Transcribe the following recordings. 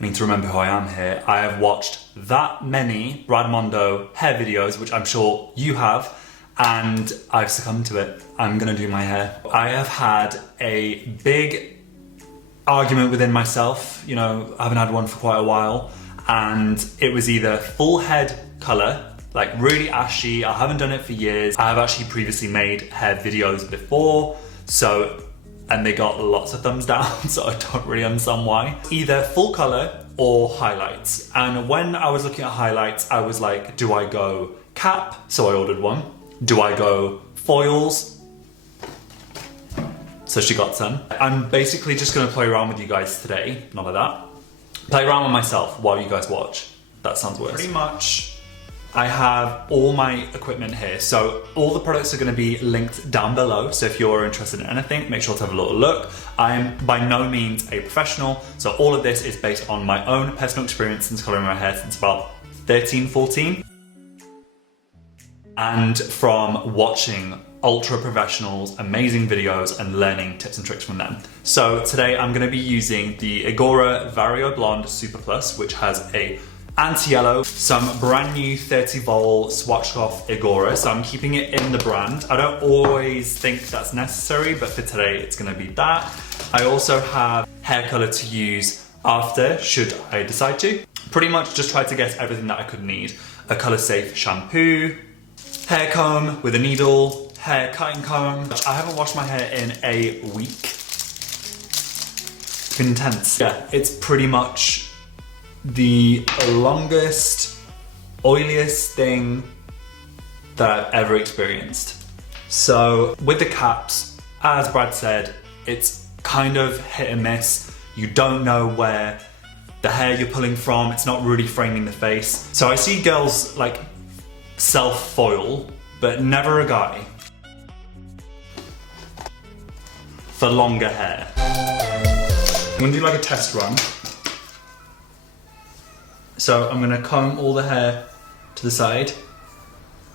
I need to remember who I am here. I have watched that many Brad Mondo hair videos, which I'm sure you have, and I've succumbed to it. I'm gonna do my hair. I have had a big argument within myself. You know, I haven't had one for quite a while, and it was either full head color, like really ashy. I haven't done it for years. I have actually previously made hair videos before, and they got lots of thumbs down, so I don't really understand why. Either full color or highlights. And when I was looking at highlights, I was like, do I go cap? So I ordered one. Do I go foils? So she got some. I'm basically just gonna play around with you guys today, none of that. Play around with myself while you guys watch. That sounds worse. Pretty much, I have all my equipment here. So all the products are gonna be linked down below. So if you're interested in anything, make sure to have a little look. I'm by no means a professional. So all of this is based on my own personal experience since coloring my hair since about 13, 14. And from watching ultra professionals, amazing videos and learning tips and tricks from them. So today I'm gonna be using the Igora Vario Blonde Super Plus, which has a anti-yellow, some brand new 30 volt Schwarzkopf Igora, so I'm keeping it in the brand. I don't always think that's necessary, but for today it's gonna be that. I also have hair color to use after, should I decide to. Pretty much just tried to get everything that I could need. A color safe shampoo, hair comb with a needle, hair cutting comb. I haven't washed my hair in a week. It's been intense. Yeah, it's pretty much the longest, oiliest thing that I've ever experienced. So with the caps, as Brad said, it's kind of hit and miss. You don't know where the hair you're pulling from, it's not really framing the face. So I see girls like self-foil, but never a guy for longer hair. I'm gonna do like a test run. So I'm gonna comb all the hair to the side.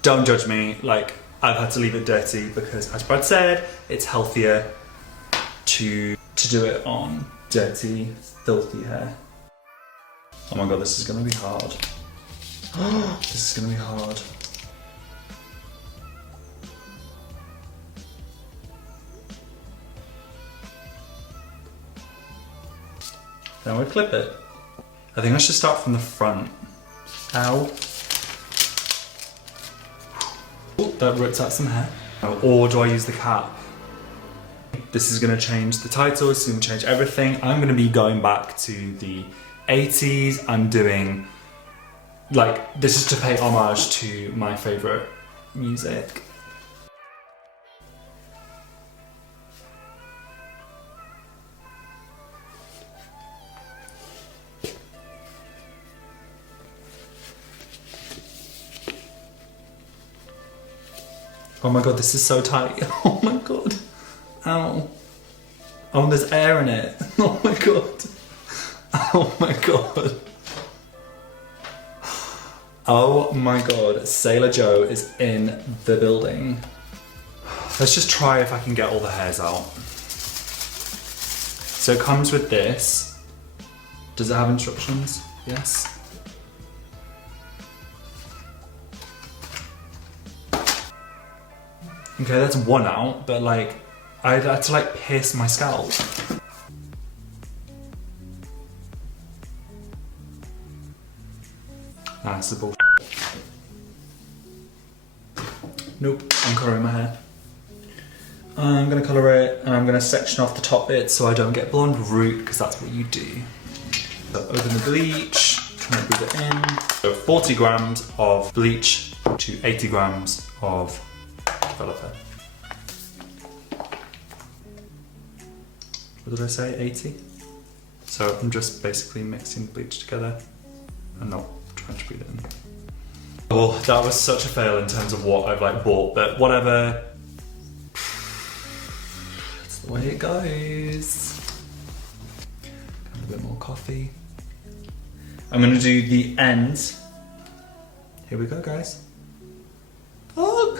Don't judge me, like I've had to leave it dirty because, as Brad said, it's healthier to do it on dirty, filthy hair. Oh my god, this is gonna be hard. This is gonna be hard. Then we clip it. I think I should start from the front. Ow. Ooh, that ripped out some hair. Or do I use the cap? This is gonna change the title, it's gonna change everything. I'm gonna be going back to the 80s. I'm doing, like, this is to pay homage to my favorite music. Oh my god, this is so tight. Oh my god. Ow. Oh, there's air in it. Oh my god. Oh my god. Oh my god. Sailor Joe is in the building. Let's just try if I can get all the hairs out. So it comes with this. Does it have instructions? Yes. Okay, that's one out, but like, I had to like pierce my scalp. Nah, this is bullshit. Nope, I'm colouring my hair. I'm gonna colour it and I'm gonna section off the top bit so I don't get blonde root, because that's what you do. So open the bleach, try and breathe it in. So 40 grams of bleach to 80 grams of developer. What did I say, 80? So I'm just basically mixing bleach together and not trying to breathe it in. Oh, that was such a fail in terms of what I've like bought, but whatever. That's the way it goes. Add a bit more coffee. I'm gonna do the ends. Here we go, guys. Fuck!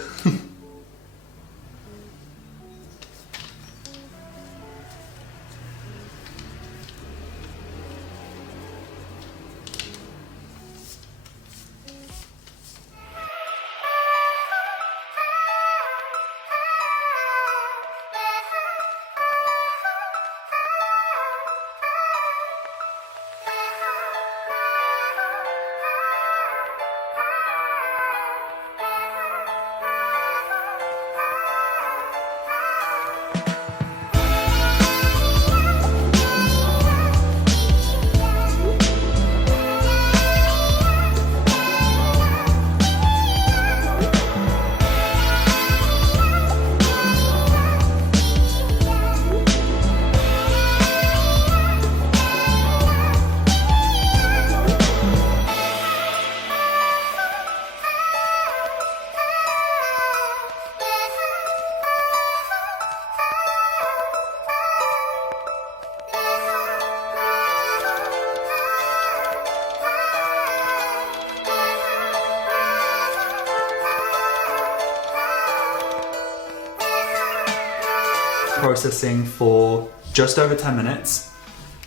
processing for just over 10 minutes.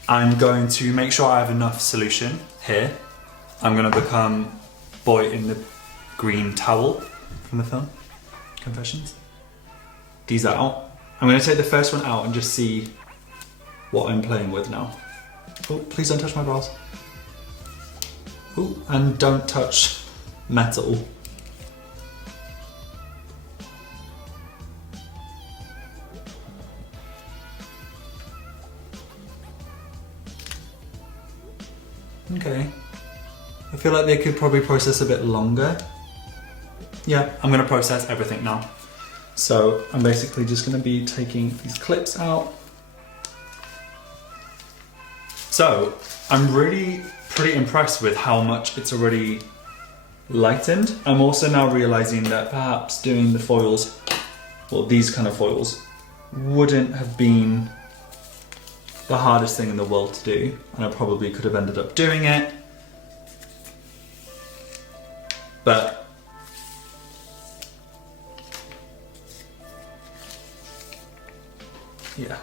I'm going to make sure I have enough solution here. I'm gonna become boy in the green towel from the film, Confessions. These out. I'm gonna take the first one out and just see what I'm playing with now. Oh, please don't touch my brows. Oh, and don't touch metal. Okay. I feel like they could probably process a bit longer. Yeah, I'm gonna process everything now. So I'm basically just gonna be taking these clips out. So I'm really pretty impressed with how much it's already lightened. I'm also now realizing that perhaps doing the foils, well, these kind of foils, wouldn't have been the hardest thing in the world to do, and I probably could have ended up doing it. But yeah.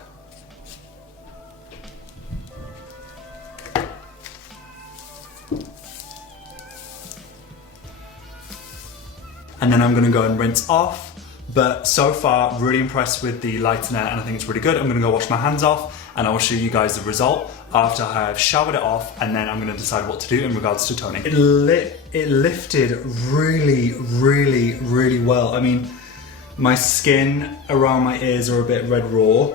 And then I'm gonna go and rinse off. But so far, really impressed with the lightener, and I think it's really good. I'm gonna go wash my hands off, and I will show you guys the result after I have showered it off, and then I'm gonna decide what to do in regards to toning. It lifted really, really, really well. I mean, my skin around my ears are a bit red raw.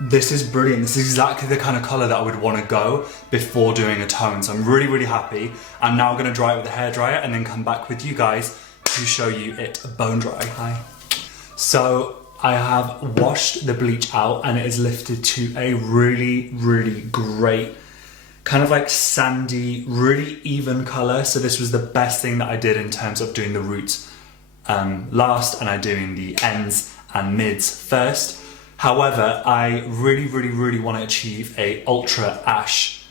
This is brilliant. This is exactly the kind of color that I would want to go before doing a tone. So I'm really, really happy. I'm now gonna dry it with a hairdryer and then come back with you guys to show you it bone dry. Hi. So I have washed the bleach out and it is lifted to a really, really great kind of like sandy, really even color. So this was the best thing that I did in terms of doing the roots last, and I'm doing the ends and mids first. However, I really, really, really want to achieve a ultra ash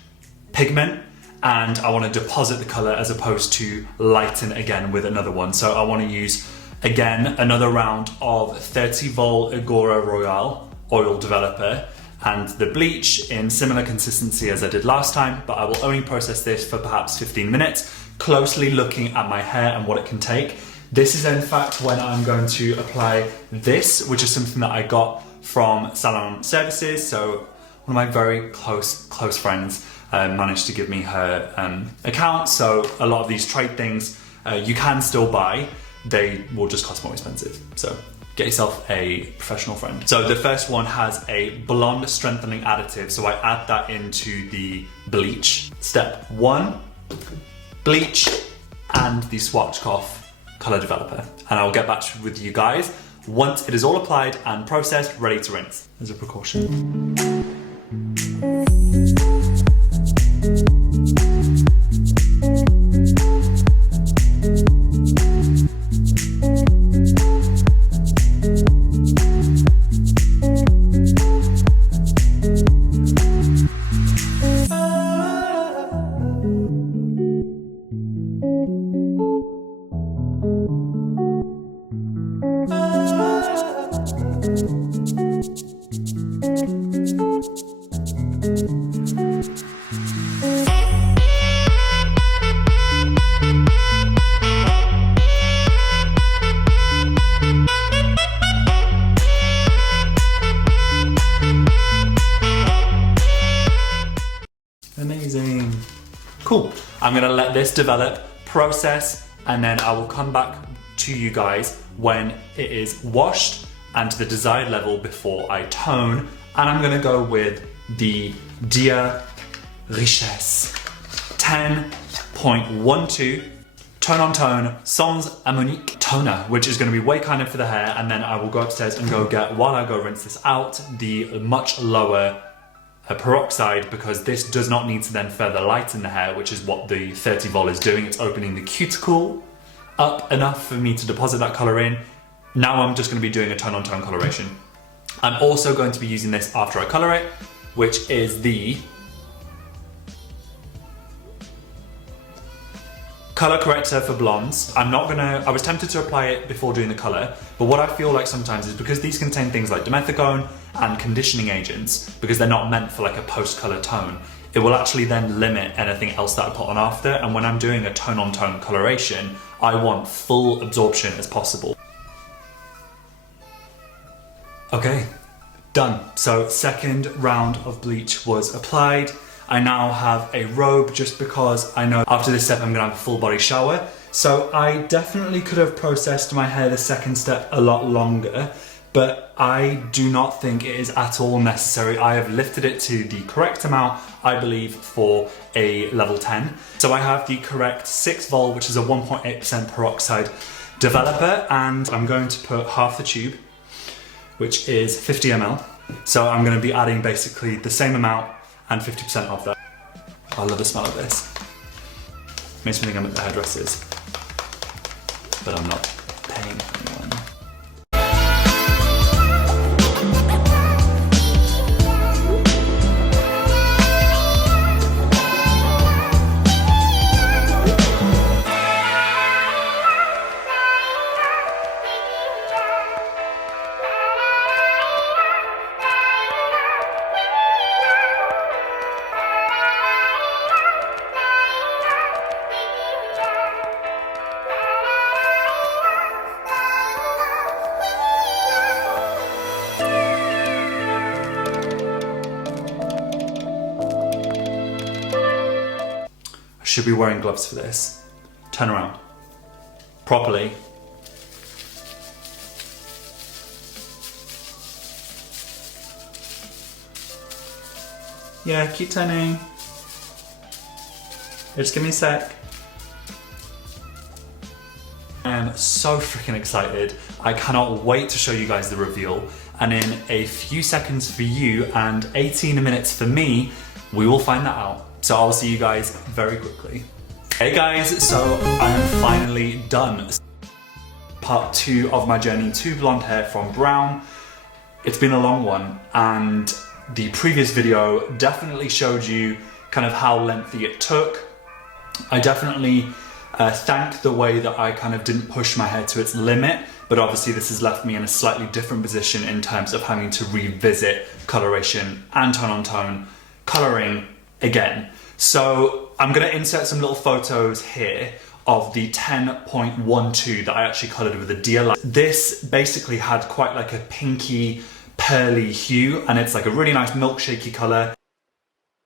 pigment, and I want to deposit the color as opposed to lighten again with another one. So I want to use, again, another round of 30 volt Igora Loreal oil developer and the bleach in similar consistency as I did last time, but I will only process this for perhaps 15 minutes, closely looking at my hair and what it can take. This is in fact when I'm going to apply this, which is something that I got from Salon Services. So one of my very close friends managed to give me her account. So a lot of these trade things you can still buy, they will just cost more expensive. So get yourself a professional friend. So the first one has a blonde strengthening additive. So I add that into the bleach. Step 1, bleach and the Schwarzkopf color developer. And I'll get back with you guys once it is all applied and processed, ready to rinse. As a precaution. Amazing. Cool. I'm gonna let this develop, process, and then I will come back to you guys when it is washed and to the desired level before I tone. And I'm gonna go with the richesse 10.12 tone on tone sans ammonique toner, which is going to be way kinder for the hair. And then I will go upstairs and go get, while I go rinse this out, the much lower peroxide, because this does not need to then further lighten the hair, which is what the 30 vol is doing. It's opening the cuticle up enough for me to deposit that color in. Now I'm just going to be doing a tone on tone coloration. I'm also going to be using this after I color it, which is the Color corrector for blondes. I was tempted to apply it before doing the color, but what I feel like sometimes is because these contain things like dimethicone and conditioning agents, because they're not meant for like a post-color tone, it will actually then limit anything else that I put on after. And when I'm doing a tone-on-tone coloration, I want full absorption as possible. Okay, done. So second round of bleach was applied. I now have a robe just because I know after this step I'm gonna have a full body shower. So I definitely could have processed my hair the second step a lot longer, but I do not think it is at all necessary. I have lifted it to the correct amount, I believe, for a level 10. So I have the correct 6 vol, which is a 1.8% peroxide developer, and I'm going to put half the tube, which is 50 ml. So I'm gonna be adding basically the same amount and 50% of that. I love the smell of this. Makes me think I'm at the hairdressers, but I'm not paying anyone. Should be wearing gloves for this. Turn around. Properly. Yeah, keep turning. Just give me a sec. I am so freaking excited. I cannot wait to show you guys the reveal. And in a few seconds for you and 18 minutes for me, we will find that out. So I'll see you guys very quickly. Hey guys, so I am finally done. Part 2 of my journey to blonde hair from brown. It's been a long one, and the previous video definitely showed you kind of how lengthy it took. I definitely thank the way that I kind of didn't push my hair to its limit, but obviously this has left me in a slightly different position in terms of having to revisit coloration and tone-on-tone coloring again. So I'm gonna insert some little photos here of the 10.12 that I actually colored with a dialight. This basically had quite like a pinky, pearly hue, and it's like a really nice milkshakey color.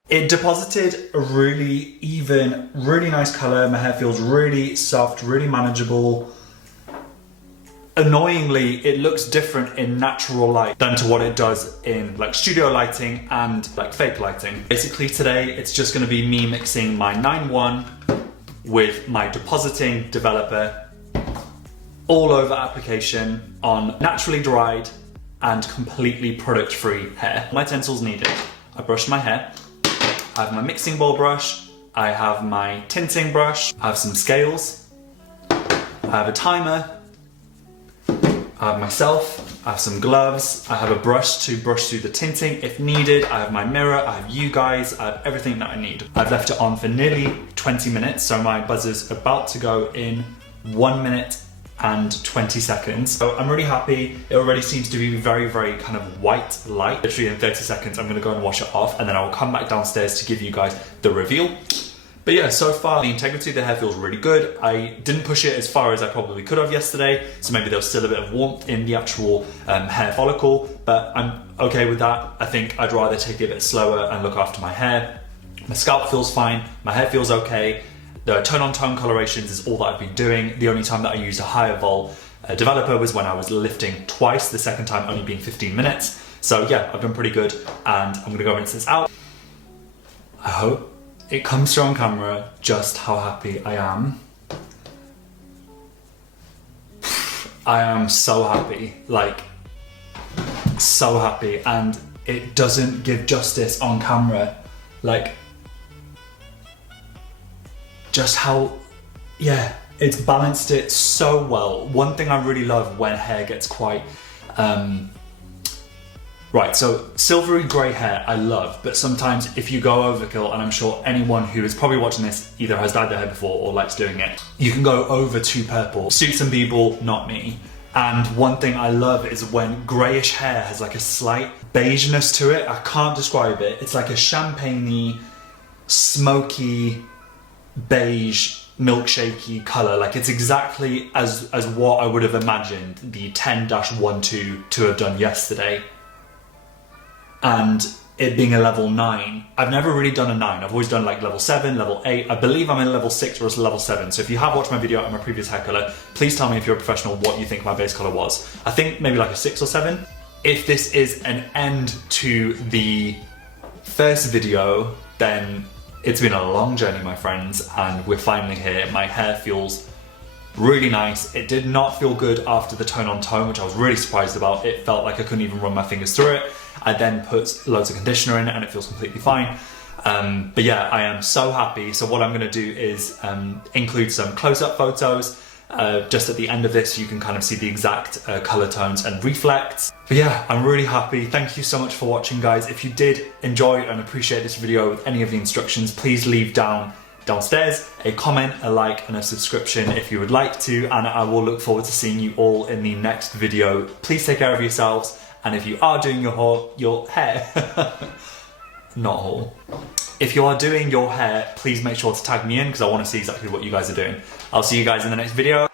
It deposited a really even, really nice color. My hair feels really soft, really manageable. Annoyingly, it looks different in natural light than to what it does in like studio lighting and like fake lighting. Basically today, it's just gonna be me mixing my 9-1 with my depositing developer all over application on naturally dried and completely product-free hair. My utensils needed. I brushed my hair. I have my mixing bowl brush. I have my tinting brush. I have some scales. I have a timer. I have myself, I have some gloves, I have a brush to brush through the tinting if needed, I have my mirror, I have you guys, I have everything that I need. I've left it on for nearly 20 minutes, so my buzzer's about to go in 1 minute and 20 seconds. So I'm really happy. It already seems to be very, very kind of white light. Literally in 30 seconds, I'm gonna go and wash it off, and then I will come back downstairs to give you guys the reveal. But yeah, so far the integrity of the hair feels really good. I didn't push it as far as I probably could have yesterday, so maybe there was still a bit of warmth in the actual hair follicle, but I'm okay with that. I think I'd rather take it a bit slower and look after my hair. My scalp feels fine, my hair feels okay. The tone-on-tone colorations is all that I've been doing. The only time that I used a higher vol developer was when I was lifting twice, the second time only being 15 minutes. So yeah, I've done pretty good, and I'm gonna go rinse this out. I hope it comes through on camera just how happy I am. I am so happy, like, so happy, and it doesn't give justice on camera. Like, just how, yeah, it's balanced it so well. One thing I really love when hair gets quite Right, so silvery grey hair I love, but sometimes if you go overkill, and I'm sure anyone who is probably watching this either has dyed their hair before or likes doing it, you can go over too purple. Suits some people, not me. And one thing I love is when greyish hair has like a slight beigeness to it. I can't describe it. It's like a champagne-y, smoky, beige, milkshakey colour. Like it's exactly as what I would have imagined the 10-12 to have done yesterday. And it being a level 9. I've never really done a 9. I've always done like level 7, level 8. I believe I'm in level 6 or level 7. So if you have watched my video on my previous hair colour, please tell me if you're a professional what you think my base colour was. I think maybe like a 6 or 7. If this is an end to the first video, then it's been a long journey, my friends, and we're finally here. My hair feels really nice. It did not feel good after the tone on tone, which I was really surprised about. It felt like I couldn't even run my fingers through it. I then put loads of conditioner in and it feels completely fine. But yeah, I am so happy. So what I'm gonna do is include some close-up photos. Just at the end of this, you can kind of see the exact color tones and reflects. But yeah, I'm really happy. Thank you so much for watching, guys. If you did enjoy and appreciate this video with any of the instructions, please leave downstairs a comment, a like, and a subscription if you would like to, and I will look forward to seeing you all in the next video. Please take care of yourselves, and if you are doing your hair, not haul. If you are doing your hair, please make sure to tag me in because I want to see exactly what you guys are doing. I'll see you guys in the next video.